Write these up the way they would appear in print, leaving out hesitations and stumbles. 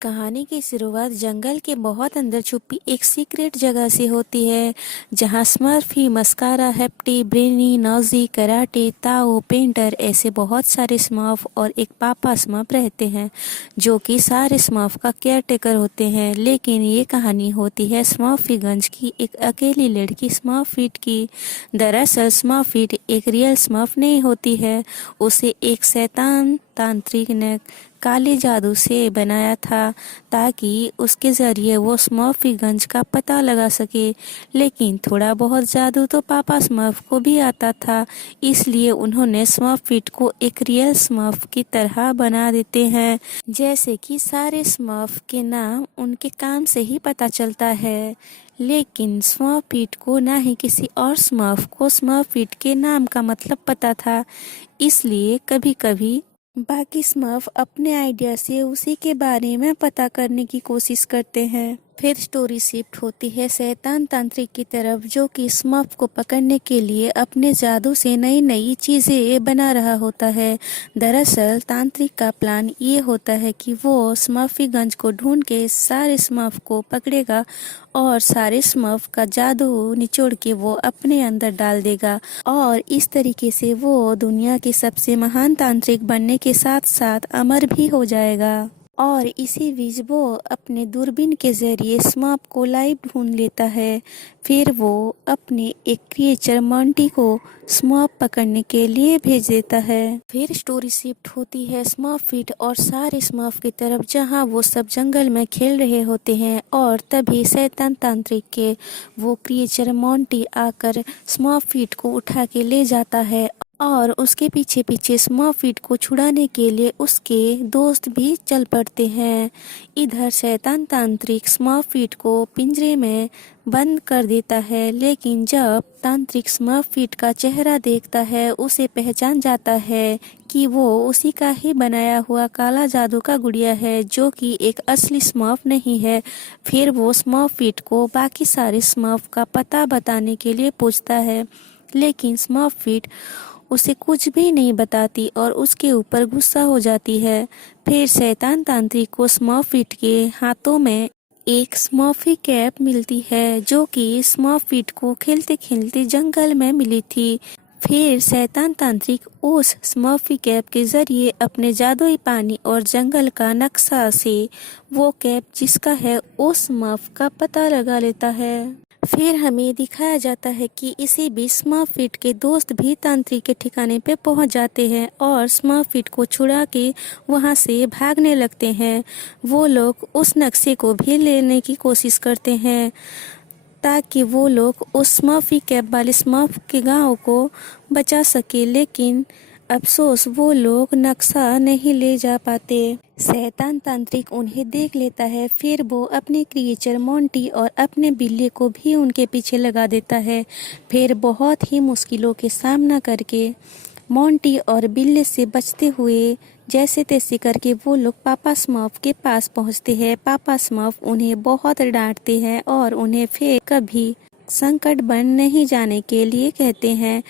कहानी की शुरुआत जंगल के बहुत अंदर छुपी एक सीक्रेट जगह से होती है, जहाँ स्मर्फी, मस्कारा, हेप्टी, ब्रेनी, नौजी, कराटे, ताओ, पेंटर ऐसे बहुत सारे स्मर्फ और एक पापा स्मर्फ रहते हैं, जो कि सारे स्मर्फ का केयर टेकर होते हैं। लेकिन ये कहानी होती है स्मर्फीगंज की एक अकेली लड़की स्मर्फीट की। दरअसल स्मर्फीट एक रियल स्मर्फ नहीं होती है, उसे एक शैतान तांत्रिक ने काले जादू से बनाया था ताकि उसके जरिए वो स्मर्फीगंज का पता लगा सके। लेकिन थोड़ा बहुत जादू तो पापा स्मर्फ को भी आता था, इसलिए उन्होंने स्मर्फीट को एक रियल स्मर्फ की तरह बना देते हैं। जैसे कि सारे स्मर्फ के नाम उनके काम से ही पता चलता है, लेकिन स्मर्फीट को ना ही किसी और स्मर्फ को स्मर्फीट के नाम का मतलब पता था। इसलिए कभी कभी बाकी स्मर्फ अपने आइडिया से उसी के बारे में पता करने की कोशिश करते हैं। फिर स्टोरी शिफ्ट होती है शैतान तांत्रिक की तरफ, जो कि स्मर्फ को पकड़ने के लिए अपने जादू से नई नई चीजें बना रहा होता है। दरअसल तांत्रिक का प्लान ये होता है कि वो स्मर्फीगंज को ढूंढ के सारे स्मर्फ को पकड़ेगा और सारे स्मर्फ का जादू निचोड़ के वो अपने अंदर डाल देगा, और इस तरीके से वो दुनिया के सबसे महान तांत्रिक बनने के साथ साथ अमर भी हो जाएगा। और इसी बीच वो अपने दूरबीन के जरिए स्मर्फ को लाइव ढूंढ लेता है। फिर वो अपने एक क्रिएचर मॉन्टी को स्मर्फ पकड़ने के लिए भेज देता है। फिर स्टोरी शिफ्ट होती है स्मर्फीट और सारे स्मर्फ की तरफ, जहां वो सब जंगल में खेल रहे होते हैं, और तभी शैतान तांत्रिक के वो क्रिएचर मॉन्टी आकर स्मर्फीट को उठा के ले जाता है, और उसके पीछे पीछे स्मर्फीट को छुड़ाने के लिए उसके दोस्त भी चल पड़ते हैं। इधर शैतान तांत्रिक स्मर्फीट को पिंजरे में बंद कर देता है, लेकिन जब तांत्रिक स्मर्फीट का चेहरा देखता है, उसे पहचान जाता है कि वो उसी का ही बनाया हुआ काला जादू का गुड़िया है, जो कि एक असली स्मर्फ नहीं है। फिर वो स्मर्फीट को बाकी सारे स्मर्फ का पता बताने के लिए पूछता है, लेकिन स्मर्फीट उसे कुछ भी नहीं बताती और उसके ऊपर गुस्सा हो जाती है। फिर शैतान तांत्रिक को स्मर्फीट के हाथों में एक स्मर्फी कैप मिलती है, जो कि स्मर्फीट को खेलते खेलते जंगल में मिली थी। फिर शैतान तांत्रिक उस स्मर्फी कैप के जरिए अपने जादुई पानी और जंगल का नक्शा से वो कैप जिसका है उस स्मर्फ का पता लगा लेता है। फिर हमें दिखाया जाता है कि इसी बीच स्मर्फीट के दोस्त भी तांत्रिक के ठिकाने पे पहुंच जाते हैं और स्मर्फीट को छुड़ा के वहां से भागने लगते हैं। वो लोग उस नक्शे को भी लेने की कोशिश करते हैं ताकि वो लोग उस स्मर्फी कैप वाले स्मर्फ के गांव को बचा सके, लेकिन अफसोस वो लोग नक्शा नहीं ले जा पाते। शैतान तांत्रिक उन्हें देख लेता है। फिर वो अपने क्रिएचर मोंटी और अपने बिल्ली को भी उनके पीछे लगा देता है। फिर बहुत ही मुश्किलों के सामना करके मोंटी और बिल्ली से बचते हुए जैसे तैसे करके वो लोग पापा स्मर्फ के पास पहुंचते हैं। पापा स्मर्फ उन्हें बहुत डांटते हैं और उन्हें फिर कभी संकट बन नहीं जाने के लिए कहते हैं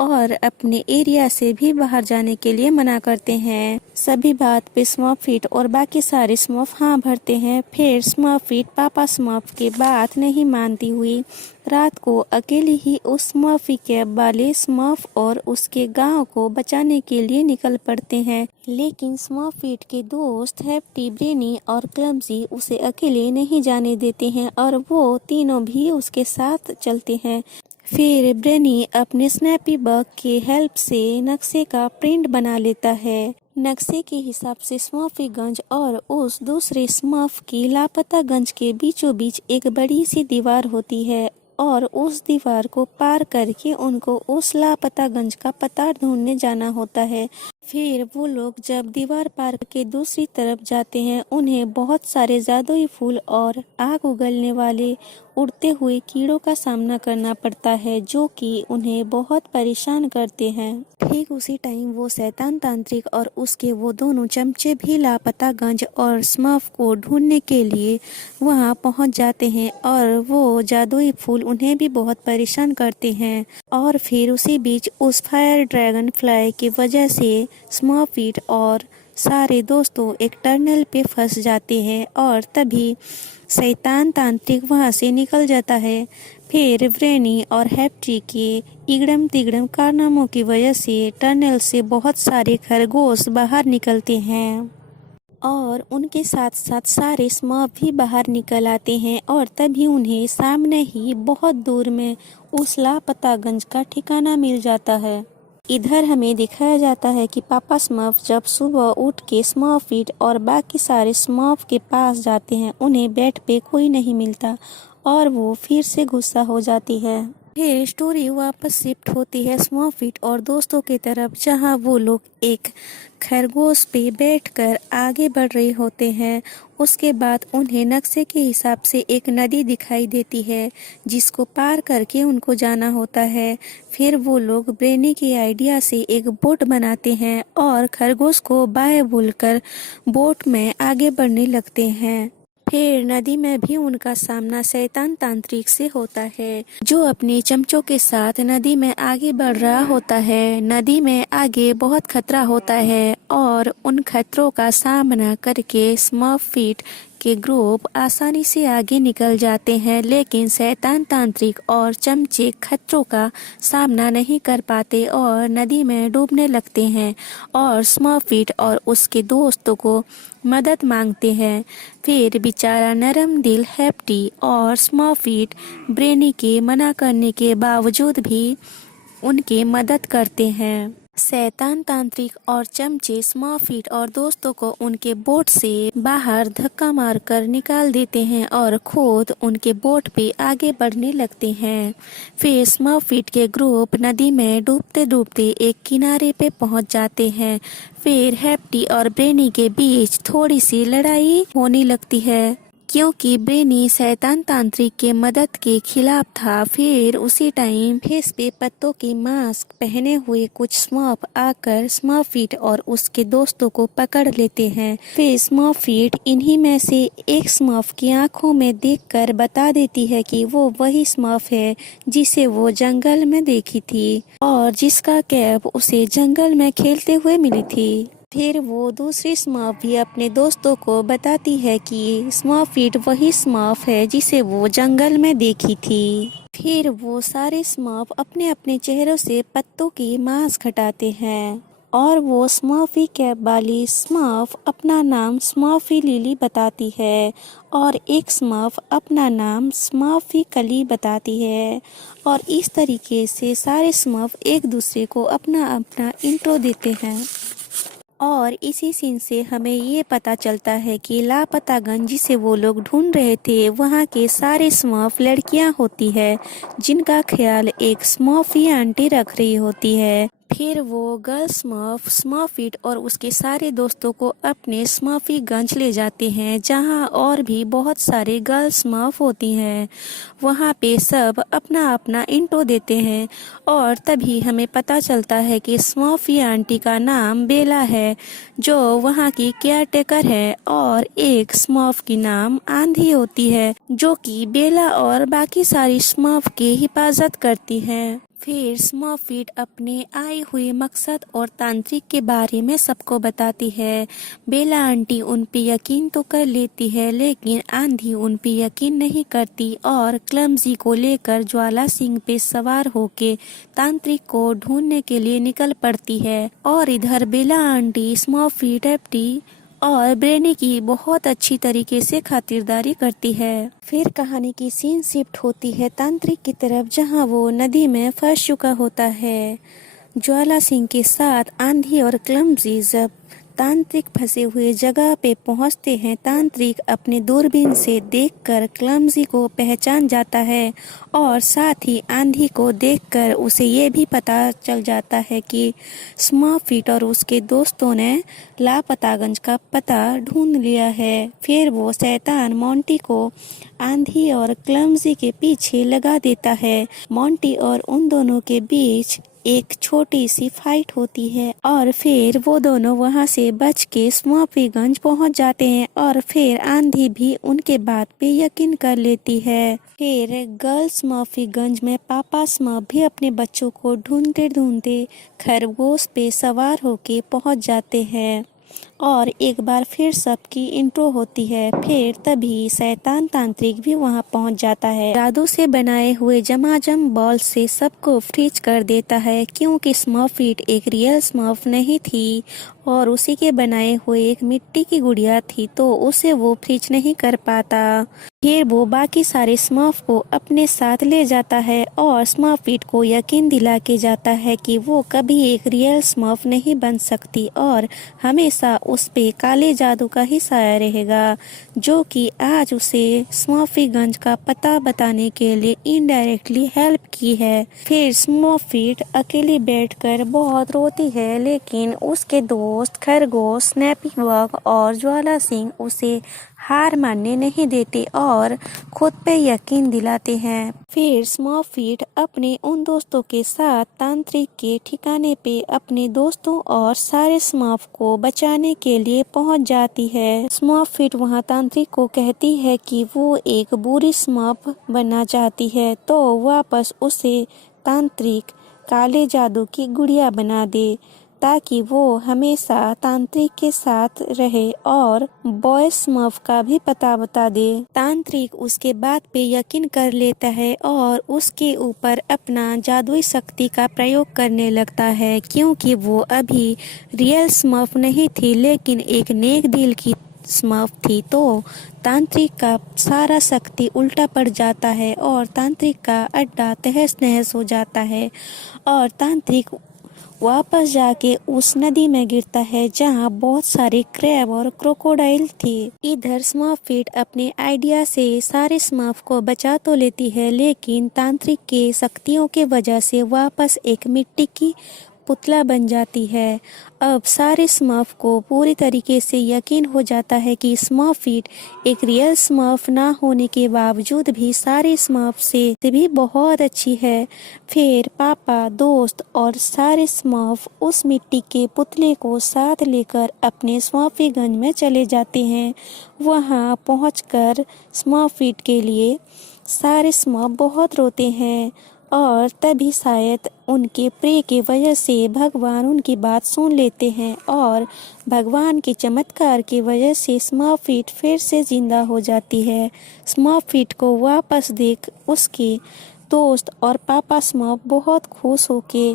और अपने एरिया से भी बाहर जाने के लिए मना करते हैं। सभी बात पे स्मर्फीट और बाकी सारे स्मर्फ हाँ भरते हैं। फिर स्मर्फीट पापा स्मर्फ की बात नहीं मानती हुई रात को अकेली ही उस स्मर्फी कैब वाले स्मर्फ और उसके गांव को बचाने के लिए निकल पड़ते हैं, लेकिन स्मर्फीट के दोस्त हैप्टी, ब्रेनी और क्लमजी उसे अकेले नहीं जाने देते हैं और वो तीनों भी उसके साथ चलते हैं। फिर ब्रेनी अपने स्नैपी बग की हेल्प से नक्शे का प्रिंट बना लेता है। नक्शे के हिसाब से स्मर्फीगंज और उस दूसरे स्मर्फ की लापता गंज के बीचों बीच एक बड़ी सी दीवार होती है, और उस दीवार को पार करके उनको उस लापता गंज का पता ढूंढने जाना होता है। फिर वो लोग जब दीवार पार के दूसरी तरफ जाते हैं, उन्हें बहुत सारे जादुई फूल और आग उगलने वाले उड़ते हुए कीड़ों का सामना करना पड़ता है, जो कि उन्हें बहुत परेशान करते हैं। ठीक उसी टाइम वो शैतान तांत्रिक और उसके वो दोनों चमचे भी लापता गंज और स्मर्फ को ढूंढने के लिए वहां पहुंच जाते हैं, और वो जादुई फूल उन्हें भी बहुत परेशान करते हैं। और फिर उसी बीच उस फायर ड्रैगन फ्लाई की वजह से स्मर्फीट और सारे दोस्तों एक टनल पे फंस जाते हैं और तभी शैतान तांत्रिक वहां से निकल जाता है। फिर ब्रेनी और हैप्टी के इगड़म तिगड़म कारनामों की वजह से टनल से बहुत सारे खरगोश बाहर निकलते हैं और उनके साथ साथ सारे स्मर्फ भी बाहर निकल आते हैं और तभी उन्हें सामने ही बहुत दूर में उस लापतागंज का ठिकाना मिल जाता है। इधर हमें दिखाया जाता है कि पापा स्मर्फ जब सुबह उठ के स्मर्फिट और बाकी सारे स्मर्फ के पास जाते हैं, उन्हें बेड पे कोई नहीं मिलता और वो फिर से गुस्सा हो जाती है। फिर स्टोरी वापस शिफ्ट होती है स्मर्फिट और दोस्तों की तरफ, जहां वो लोग एक खरगोश पे बैठकर आगे बढ़ रहे होते हैं। उसके बाद उन्हें नक्शे के हिसाब से एक नदी दिखाई देती है जिसको पार करके उनको जाना होता है। फिर वो लोग ब्रेनी के आइडिया से एक बोट बनाते हैं और खरगोश को बाय बोलकर बोट में आगे बढ़ने लगते हैं। फिर नदी में भी उनका सामना शैतान तांत्रिक से होता है, जो अपने चमचों के साथ नदी में आगे बढ़ रहा होता है। नदी में आगे बहुत खतरा होता है और उन खतरों का सामना करके स्मर्फिट के ग्रुप आसानी से आगे निकल जाते हैं, लेकिन शैतान तांत्रिक और चमचे खतरों का सामना नहीं कर पाते और नदी में डूबने लगते हैं और स्मर्फिट और उसके दोस्तों को मदद मांगते हैं। फिर बेचारा नरम दिल हैप्टी और स्मर्फिट ब्रेनी के मना करने के बावजूद भी उनके मदद करते हैं। शैतान तांत्रिक और चमचे स्मर्फिट और दोस्तों को उनके बोट से बाहर धक्का मारकर निकाल देते हैं और खुद उनके बोट पे आगे बढ़ने लगते हैं। फिर स्मर्फिट के ग्रुप नदी में डूबते डूबते एक किनारे पे पहुंच जाते हैं। फिर हैप्टी और ब्रेनी के बीच थोड़ी सी लड़ाई होने लगती है, क्योंकि ब्रेनी शैतान तांत्रिक के मदद के खिलाफ था। फिर उसी टाइम फेस पे पत्तों के मास्क पहने हुए कुछ स्मर्फ आकर स्मर्फिट और उसके दोस्तों को पकड़ लेते हैं। फिर स्मर्फिट इन्हीं में से एक स्मर्फ की आंखों में देखकर बता देती है कि वो वही स्मर्फ है जिसे वो जंगल में देखी थी और जिसका कैप उसे जंगल में खेलते हुए मिली थी। फिर वो दूसरी स्मर्फ भी अपने दोस्तों को बताती है कि स्मर्फिट वही स्मर्फ है जिसे वो जंगल में देखी थी। फिर वो सारे स्मर्फ अपने अपने चेहरों से पत्तों की मांस हटाते हैं और वो स्मर्फी कैप वाली स्मर्फ अपना नाम स्मर्फी लिली बताती है और एक स्मर्फ अपना नाम स्मर्फी कली बताती है। और इस तरीके से सारे स्मर्फ एक दूसरे को अपना अपना इंट्रो देते हैं और इसी सीन से हमें ये पता चलता है कि लापतागंज जिसे वो लोग ढूंढ रहे थे, वहाँ के सारे स्मर्फ लड़कियाँ होती है जिनका ख्याल एक स्मर्फी आंटी रख रही होती है। फिर वो गर्ल स्मर्फ स्मर्फिट और उसके सारे दोस्तों को अपने स्मर्फी गंज ले जाते हैं, जहां और भी बहुत सारे गर्ल स्मर्फ होती हैं। वहां पे सब अपना अपना इंट्रो देते हैं और तभी हमें पता चलता है कि स्मर्फी आंटी का नाम बेला है, जो वहां की केयरटेकर है, और एक स्मर्फ की नाम आंधी होती है, जो कि बेला और बाकी सारी स्मर्फ की हिफाजत करती है। फिर स्मर्फिट अपने आए हुए मकसद और तांत्रिक के बारे में सबको बताती है। बेला आंटी उन पे यकीन तो कर लेती है, लेकिन आंधी उन पे यकीन नहीं करती और क्लमजी को लेकर ज्वाला सिंह पे सवार होके तांत्रिक को ढूंढने के लिए निकल पड़ती है। और इधर बेला आंटी स्मर्फिट हैप्टी और ब्रेनी की बहुत अच्छी तरीके से खातिरदारी करती है। फिर कहानी की सीन शिफ्ट होती है तांत्रिक की तरफ, जहां वो नदी में फंस चुका होता है। ज्वाला सिंह के साथ आंधी और क्लमजी जब तांत्रिक फंसे हुए जगह पे पहुंचते हैं, तांत्रिक अपने दूरबीन से देखकर क्लमजी को पहचान जाता है और साथ ही आंधी को देखकर उसे ये भी पता चल जाता है कि स्मर्फिट और उसके दोस्तों ने लापतागंज का पता ढूंढ लिया है। फिर वो शैतान मोंटी को आंधी और क्लमजी के पीछे लगा देता है। मोंटी और उन दोनों के बीच एक छोटी सी फाइट होती है और फिर वो दोनों वहां से बच के स्मर्फीगंज पहुंच जाते हैं और फिर आंधी भी उनके बात पे यकीन कर लेती है। फिर गर्ल स्मर्फीगंज में पापा स्मर्फ भी अपने बच्चों को ढूंढते ढूंढते खरगोश पे सवार होके पहुंच जाते हैं और एक बार फिर सबकी इंट्रो होती है। फिर तभी शैतान तांत्रिक भी वहां पहुंच जाता है। जादू से बनाए हुए जमाजम बॉल से सबको फ्रीज कर देता है, क्योंकि स्मर्फिट एक रियल स्मर्फ नहीं थी और उसी के बनाए हुए एक मिट्टी की गुड़िया थी, तो उसे वो फ्रीज नहीं कर पाता। फिर वो बाकी सारे स्मर्फ को अपने साथ ले जाता है और स्मर्फिट को यकीन दिला के जाता है कि वो कभी एक रियल स्मर्फ नहीं बन सकती और हमेशा उस पे काले जादू का ही साया रहेगा, जो कि आज उसे स्मर्फीगंज का पता बताने के लिए इनडायरेक्टली हेल्प की है। फिर स्मर्फिट अकेली बैठकर बहुत रोती है, लेकिन उसके दोस्त खरगोश, स्नैपी बग और ज्वाला सिंह उसे हार मानने नहीं देते और खुद पे यकीन दिलाते हैं। फिर स्मर्फिट अपने उन दोस्तों के साथ तांत्रिक के ठिकाने पे अपने दोस्तों और सारे स्मर्फ को बचाने के लिए पहुंच जाती है। स्मर्फिट वहां तांत्रिक को कहती है कि वो एक बुरी स्मर्फ बनना चाहती है, तो वापस उसे तांत्रिक काले जादू की गुड़िया बना दे, ताकि वो हमेशा तांत्रिक के साथ रहे और बॉय स्मर्फ का भी पता बता दे। तांत्रिक उसके बात पे यकीन कर लेता है और उसके ऊपर अपना जादुई शक्ति का प्रयोग करने लगता है, क्योंकि वो अभी रियल स्मर्फ नहीं थी लेकिन एक नेक दिल की स्मर्फ थी। तो तांत्रिक का सारा शक्ति उल्टा पड़ जाता है और तांत्रिक का अड्डा तहस नहस हो जाता है और तांत्रिक वापस जाके उस नदी में गिरता है जहाँ बहुत सारे क्रैब और क्रोकोडाइल थे। इधर स्मर्फिट अपने आइडिया से सारे स्मर्फ को बचा तो लेती है, लेकिन तांत्रिक के शक्तियों के वजह से वापस एक मिट्टी की पुतला बन जाती है। अब सारे स्मर्फ को पूरी तरीके से यकीन हो जाता है कि स्मर्फिट एक रियल स्मर्फ ना होने के बावजूद भी सारे स्मर्फ से भी बहुत अच्छी है। फिर पापा, दोस्त और सारे स्मर्फ उस मिट्टी के पुतले को साथ लेकर अपने स्मर्फीगंज में चले जाते हैं। वहां पहुंचकर स्मर्फिट के लिए सारे स्मर्फ बहुत रोते हैं और तभी शायद उनके प्रिय की वजह से भगवान उनकी बात सुन लेते हैं और भगवान के चमत्कार की वजह से स्मर्फिट फिर से जिंदा हो जाती है। स्मर्फिट को वापस देख उसके दोस्त और पापा स्मर्फ बहुत खुश होके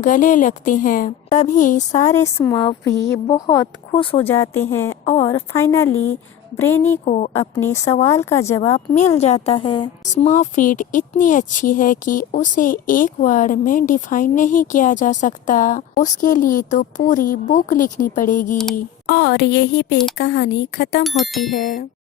गले लगते हैं। तभी सारे स्मर्फ भी बहुत खुश हो जाते हैं और फाइनली ब्रेनी को अपने सवाल का जवाब मिल जाता है। स्मर्फिट इतनी अच्छी है कि उसे एक वर्ड में डिफाइन नहीं किया जा सकता, उसके लिए तो पूरी बुक लिखनी पड़ेगी। और यहीं पे कहानी खत्म होती है।